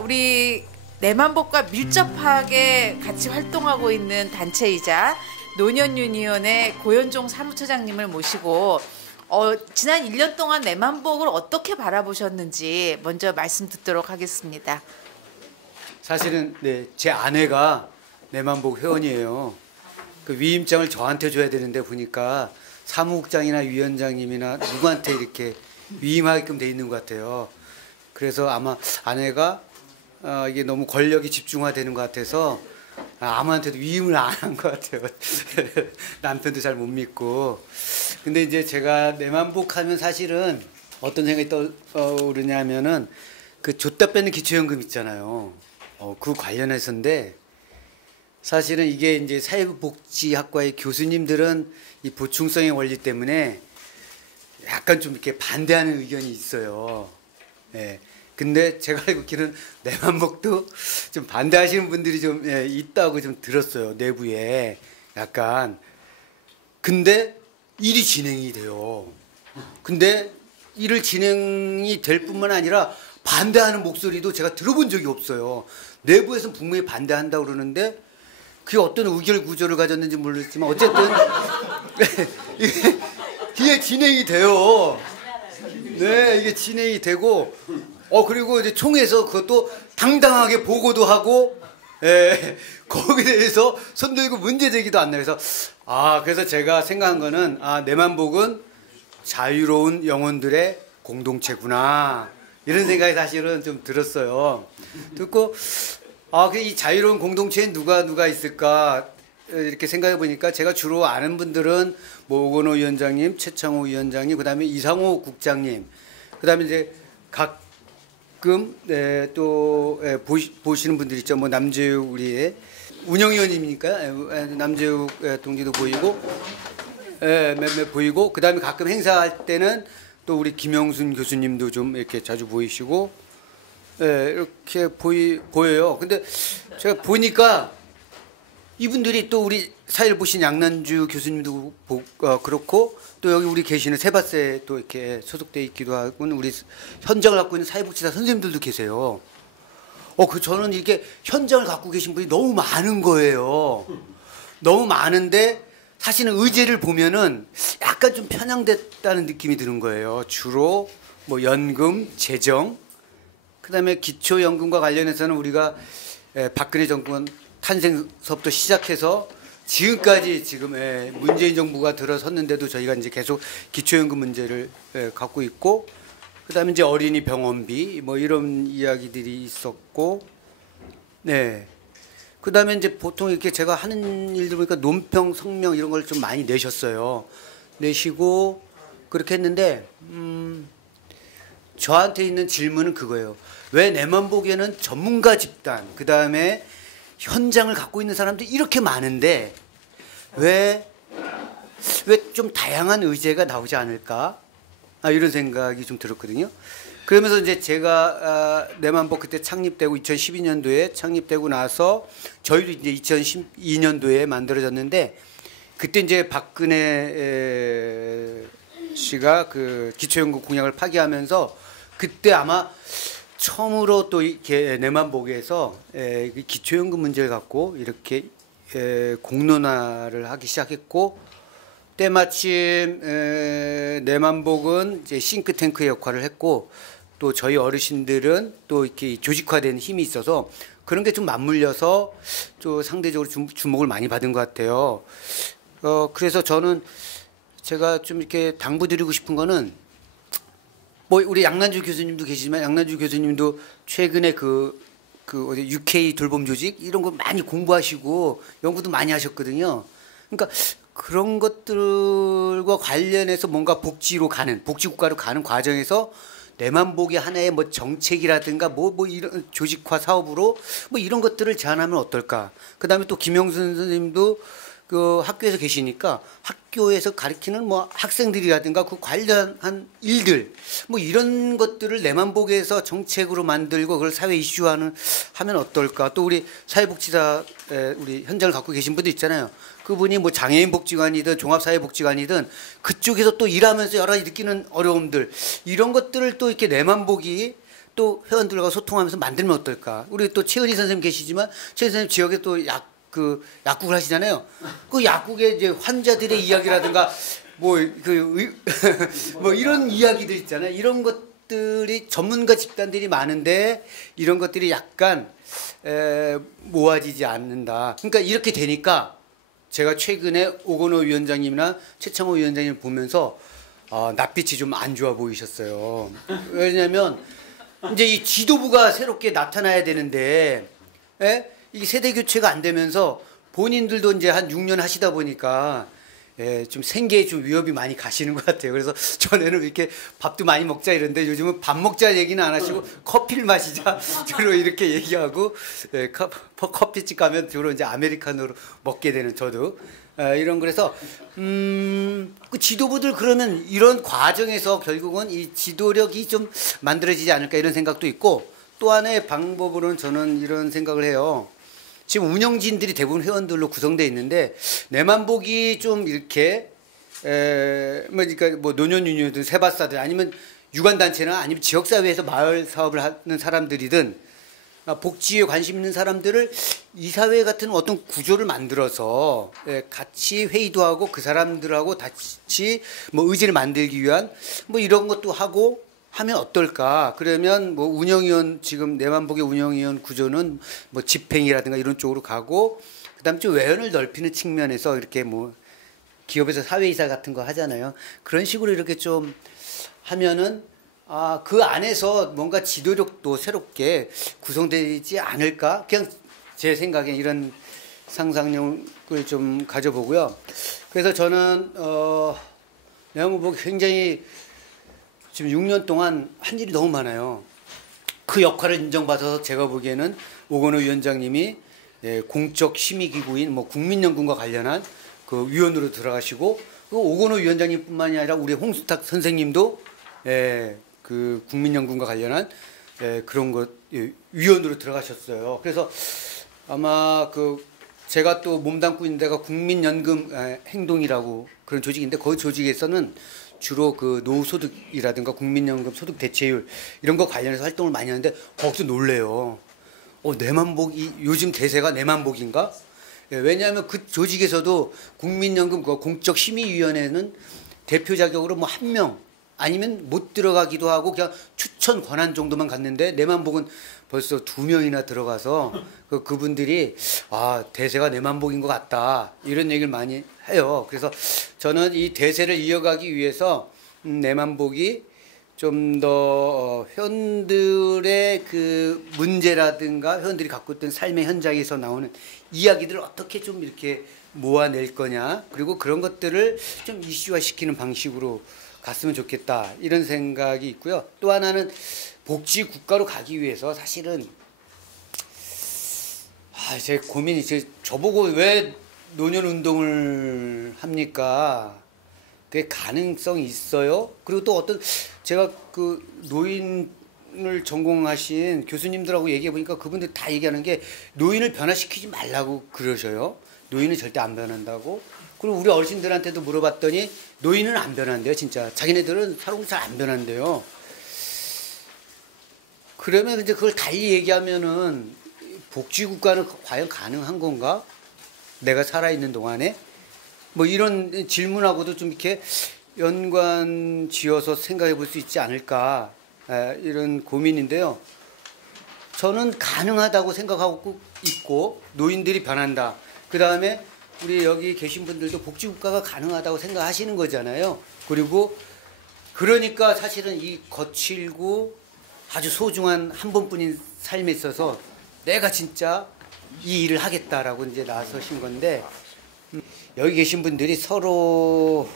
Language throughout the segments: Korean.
우리 내만복과 밀접하게 같이 활동하고 있는 단체이자 노년유니온의 고현종 사무처장님을 모시고 지난 1년 동안 내만복을 어떻게 바라보셨는지 먼저 말씀 듣도록 하겠습니다. 사실은 제 아내가 내만복 회원이에요. 그 위임장을 저한테 줘야 되는데 보니까 사무국장이나 위원장님이나 누구한테 이렇게 위임하게끔 돼 있는 것 같아요. 그래서 아마 아내가 이게 너무 권력이 집중화되는 것 같아서 아무한테도 위임을 안 한 것 같아요. 남편도 잘 못 믿고. 근데 이제 제가 내만복하면 사실은 어떤 생각이 떠오르냐면은 그 줬다 뺏는 기초연금 있잖아요. 그 관련해서인데 사실은 이게 이제 사회복지학과의 교수님들은 이 보충성의 원리 때문에 약간 좀 이렇게 반대하는 의견이 있어요. 예. 근데 제가 알고 있기는 내만복도 좀 반대하시는 분들이 좀 있다고 좀 들었어요. 내부에 약간. 근데 일이 진행이 돼요. 근데 일을 진행이 될 뿐만 아니라 반대하는 목소리도 제가 들어본 적이 없어요. 내부에서 분명히 반대한다고 그러는데 그게 어떤 의결 구조를 가졌는지 모르겠지만 어쨌든 이게 진행이 돼요. 네, 이게 진행이 되고 그리고 이제 총회에서 그것도 당당하게 보고도 하고 거기에 대해서 손들고 문제제기도 안 나요. 그래서 제가 생각한 거는 내만복은 자유로운 영혼들의 공동체구나 이런 생각이 사실은 좀 들었어요. 듣고 이 자유로운 공동체에 누가 있을까 이렇게 생각해 보니까 제가 주로 아는 분들은 오건호 위원장님, 최창호 위원장님, 그다음에 이상호 국장님, 그다음에 이제 가끔 또 보시는 분들 있죠. 뭐 남재욱 우리의 운영위원님이니까 남재욱 동지도 보이고 몇몇 보이고, 그다음에 가끔 행사할 때는 또 우리 김영순 교수님도 좀 이렇게 자주 보이시고 이렇게 보여요. 근데 제가 보니까 이분들이 또 우리 사회를 보신 양난주 교수님도 그렇고 또 여기 우리 계시는 세바세에 또 이렇게 소속돼 있기도 하고 우리 현장을 갖고 있는 사회복지사 선생님들도 계세요. 저는 이렇게 현장을 갖고 계신 분이 너무 많은 거예요. 너무 많은데 사실은 의제를 보면은 약간 좀 편향됐다는 느낌이 드는 거예요. 주로 뭐 연금, 재정, 그다음에 기초연금과 관련해서는 우리가 박근혜 정권 탄생서부터 시작해서 지금까지 지금 문재인 정부가 들어섰는데도 저희가 이제 계속 기초연금 문제를 갖고 있고, 그다음에 이제 어린이 병원비 뭐 이런 이야기들이 있었고, 그다음에 이제 보통 이렇게 제가 하는 일들 보니까 논평, 성명 이런 걸 좀 많이 내셨어요. 내시고 그렇게 했는데 저한테 있는 질문은 그거예요. 왜 내만복에는 전문가 집단, 그다음에 현장을 갖고 있는 사람들이 이렇게 많은데 왜 좀 다양한 의제가 나오지 않을까? 이런 생각이 좀 들었거든요. 그러면서 이제 제가 내만복 그때 창립되고 2012년도에 창립되고 나서 저희도 이제 2012년도에 만들어졌는데 그때 이제 박근혜 씨가 그 기초연금 공약을 파기하면서 그때 아마 처음으로 또 이렇게 내만복에서 기초연금 문제를 갖고 이렇게 공론화를 하기 시작했고, 때마침 내만복은 이제 싱크탱크의 역할을 했고 또 저희 어르신들은 또 이렇게 조직화된 힘이 있어서 그런 게 좀 맞물려서 좀 상대적으로 주목을 많이 받은 것 같아요. 그래서 저는 제가 좀 이렇게 당부드리고 싶은 거는 뭐 우리 양난주 교수님도 계시지만 양난주 교수님도 최근에 어디 UK 돌봄 조직 이런 거 많이 공부하시고 연구도 많이 하셨거든요. 그러니까 그런 것들과 관련해서 뭔가 복지국가로 가는 과정에서 내만복의 하나의 뭐 정책이라든가 뭐 이런 조직화 사업으로 뭐 이런 것들을 제안하면 어떨까. 그다음에 또 김영순 선생님도 그 학교에서 계시니까 학교에서 가르치는 뭐 학생들이라든가 그 관련한 일들 뭐 이런 것들을 내만복에서 정책으로 만들고 그걸 사회 이슈화는 하면 어떨까. 또 우리 사회복지사 우리 현장을 갖고 계신 분도 있잖아요. 그분이 뭐 장애인 복지관이든 종합사회복지관이든 그쪽에서 또 일하면서 여러 가지 느끼는 어려움들 이런 것들을 또 이렇게 내만복이 또 회원들과 소통하면서 만들면 어떨까? 우리 또 최은희 선생님 계시지만 최은희 선생님 지역에 또 약국을 하시잖아요. 그 약국의 이제 환자들의 이야기라든가 뭐 뭐 이런 이야기들 있잖아요. 이런 것들이 전문가 집단들이 많은데 이런 것들이 약간 모아지지 않는다. 그러니까 이렇게 되니까 제가 최근에 오건호 위원장님이나 최창호 위원장님을 보면서 낯빛이 좀 안 좋아 보이셨어요. 왜냐면 이제 이 지도부가 새롭게 나타나야 되는데 이게 세대 교체가 안 되면서 본인들도 이제 한 6년 하시다 보니까 좀 생계에 좀 위협이 많이 가시는 것 같아요. 그래서 전에는 이렇게 밥도 많이 먹자 이런데 요즘은 밥 먹자 얘기는 안 하시고 커피를 마시자 주로 이렇게 얘기하고 커피집 가면 주로 이제 아메리카노로 먹게 되는 저도 이런 그래서 그 지도부들 그러면 이런 과정에서 결국은 이 지도력이 좀 만들어지지 않을까 이런 생각도 있고 또 하나의 방법으로는 저는 이런 생각을 해요. 지금 운영진들이 대부분 회원들로 구성되어 있는데 내만 보기 좀 이렇게 그러니까 뭐 노년유니언이든 세바사든 아니면 유관단체나 아니면 지역사회에서 마을 사업을 하는 사람들이든 복지에 관심 있는 사람들을 이사회 같은 어떤 구조를 만들어서 같이 회의도 하고 그 사람들하고 같이 뭐 의지를 만들기 위한 뭐 이런 것도 하고 하면 어떨까? 그러면 뭐 운영위원 지금 내만복의 운영위원 구조는 뭐 집행이라든가 이런 쪽으로 가고 그다음 좀 외연을 넓히는 측면에서 이렇게 뭐 기업에서 사회이사 같은 거 하잖아요. 그런 식으로 이렇게 좀 하면은 그 안에서 뭔가 지도력도 새롭게 구성되지 않을까? 그냥 제 생각에 이런 상상력을 좀 가져보고요. 그래서 저는 내만복 굉장히 지금 6년 동안 한 일이 너무 많아요. 그 역할을 인정받아서 제가 보기에는 오건호 위원장님이 공적 심의기구인 뭐 국민연금과 관련한 그 위원으로 들어가시고 그 오건호 위원장님뿐만이 아니라 우리 홍수탁 선생님도 그 국민연금과 관련한 그런 것 위원으로 들어가셨어요. 그래서 아마 그 제가 또 몸담고 있는 데가 국민연금 행동이라고 그런 조직인데 그 조직에서는 주로 그 노후소득이라든가 국민연금 소득 대체율 이런 거 관련해서 활동을 많이 하는데 거기서 놀래요. 내만복이 요즘 대세가 내만복인가? 왜냐하면 그 조직에서도 국민연금 공적 심의위원회는 대표 자격으로 뭐 한 명 아니면 못 들어가기도 하고 그냥 추천 권한 정도만 갔는데 내만복은 벌써 2명이나 들어가서 그분들이 대세가 내만복인 것 같다 이런 얘기를 많이 해요. 그래서 저는 이 대세를 이어가기 위해서 내만복이 좀 더 회원들의 그 문제라든가 회원들이 갖고 있던 삶의 현장에서 나오는 이야기들을 어떻게 좀 이렇게 모아낼 거냐 그리고 그런 것들을 좀 이슈화시키는 방식으로 갔으면 좋겠다 이런 생각이 있고요. 또 하나는 복지 국가로 가기 위해서 사실은 제 고민이 저보고 왜 노년 운동을 합니까? 그게 가능성이 있어요? 그리고 또 어떤 제가 그 노인을 전공하신 교수님들하고 얘기해 보니까 그분들 다 얘기하는 게 노인을 변화시키지 말라고 그러셔요. 노인은 절대 안 변한다고. 그리고 우리 어르신들한테도 물어봤더니 노인은 안 변한대요. 진짜 자기네들은 살아보면 잘 안 변한대요. 그러면 이제 그걸 달리 얘기하면은 복지국가는 과연 가능한 건가? 내가 살아있는 동안에? 뭐 이런 질문하고도 좀 이렇게 연관 지어서 생각해 볼 수 있지 않을까 이런 고민인데요. 저는 가능하다고 생각하고 있고 노인들이 변한다. 그 다음에 우리 여기 계신 분들도 복지국가가 가능하다고 생각하시는 거잖아요. 그리고 그러니까 사실은 이 거칠고 아주 소중한 한 번뿐인 삶에 있어서 내가 진짜 이 일을 하겠다라고 이제 나서신 건데 여기 계신 분들이 서로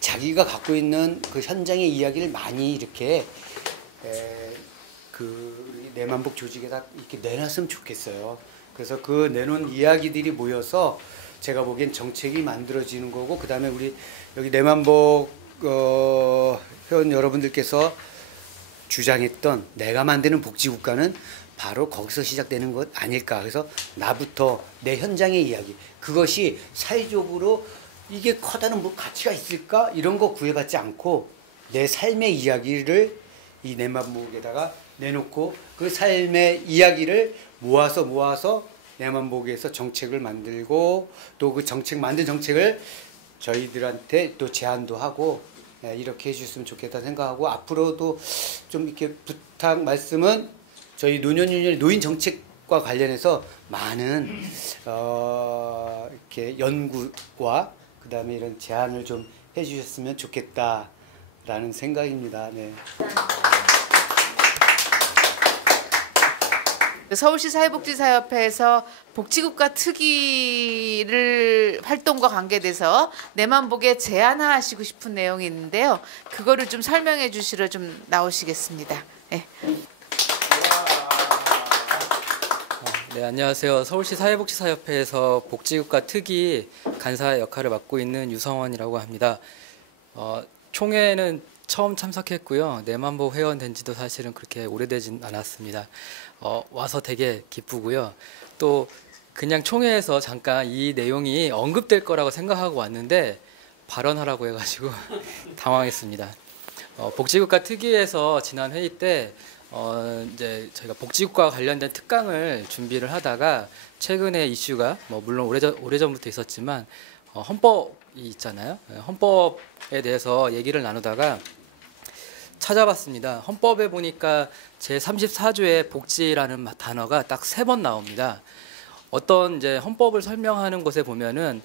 자기가 갖고 있는 그 현장의 이야기를 많이 이렇게 그 내만복 조직에다 이렇게 내놨으면 좋겠어요. 그래서 그 내놓은 이야기들이 모여서 제가 보기엔 정책이 만들어지는 거고 그 다음에 우리 여기 내만복 회원 여러분들께서 주장했던 내가 만드는 복지국가는 바로 거기서 시작되는 것 아닐까. 그래서 나부터 내 현장의 이야기 그것이 사회적으로 이게 커다란 뭐 가치가 있을까 이런 거 구애받지 않고 내 삶의 이야기를 이 내만복에다가 내놓고 그 삶의 이야기를 모아서 내만복에서 정책을 만들고 또 그 만든 정책을 저희들한테 또 제안도 하고 이렇게 해주셨으면 좋겠다 생각하고 앞으로도 좀 이렇게 부탁 말씀은 저희 노년유년 노인 정책과 관련해서 많은 이렇게 연구와 그다음에 이런 제안을 좀 해주셨으면 좋겠다라는 생각입니다. 네. 서울시 사회복지사협회에서 복지국가 특위를 활동과 관계돼서 내만복에 제안하시고 싶은 내용이 있는데요. 그거를 좀 설명해 주시러 좀 나오시겠습니다. 네. 네, 안녕하세요. 서울시 사회복지사협회에서 복지국가 특위 간사 역할을 맡고 있는 유성원이라고 합니다. 총회는 처음 참석했고요. 내만복 회원 된 지도 사실은 그렇게 오래되진 않았습니다. 와서 되게 기쁘고요. 또 그냥 총회에서 잠깐 이 내용이 언급될 거라고 생각하고 왔는데 발언하라고 해가지고 당황했습니다. 복지국가 특위에서 지난 회의 때 이제 저희가 복지국가와 관련된 특강을 준비를 하다가 최근에 이슈가 물론 오래전부터 있었지만 헌법이 있잖아요. 헌법에 대해서 얘기를 나누다가 찾아봤습니다. 헌법에 보니까 제34조의 복지라는 단어가 딱 3번 나옵니다. 어떤 이제 헌법을 설명하는 곳에 보면은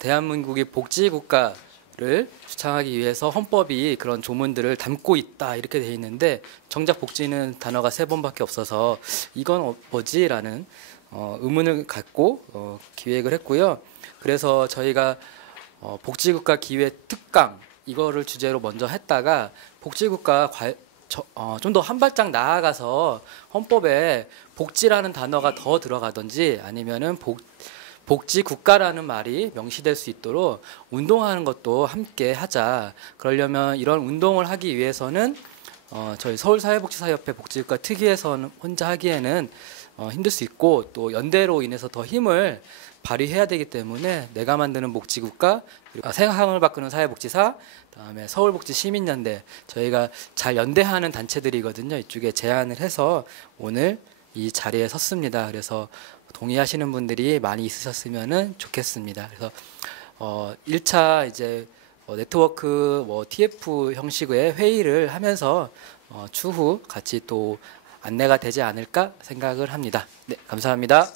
대한민국이 복지국가를 주창하기 위해서 헌법이 그런 조문들을 담고 있다 이렇게 돼 있는데 정작 복지는 단어가 3번밖에 없어서 이건 뭐지라는 의문을 갖고 기획을 했고요. 그래서 저희가 복지국가 기획 특강 이거를 주제로 먼저 했다가 복지국가 좀 더 한 발짝 나아가서 헌법에 복지라는 단어가 더 들어가든지 아니면은 복지국가라는 말이 명시될 수 있도록 운동하는 것도 함께 하자. 그러려면 이런 운동을 하기 위해서는 저희 서울사회복지사협회 복지국가 특위에서는 혼자 하기에는 힘들 수 있고 또 연대로 인해서 더 힘을 발휘해야 되기 때문에 내가 만드는 복지국가 그리고 생활을 바꾸는 사회복지사 그다음에 서울복지시민연대 저희가 잘 연대하는 단체들이거든요. 이쪽에 제안을 해서 오늘 이 자리에 섰습니다. 그래서 동의하시는 분들이 많이 있으셨으면 좋겠습니다. 그래서 1차 이제 네트워크 TF 형식의 회의를 하면서 추후 같이 또 안내가 되지 않을까 생각을 합니다. 네, 감사합니다.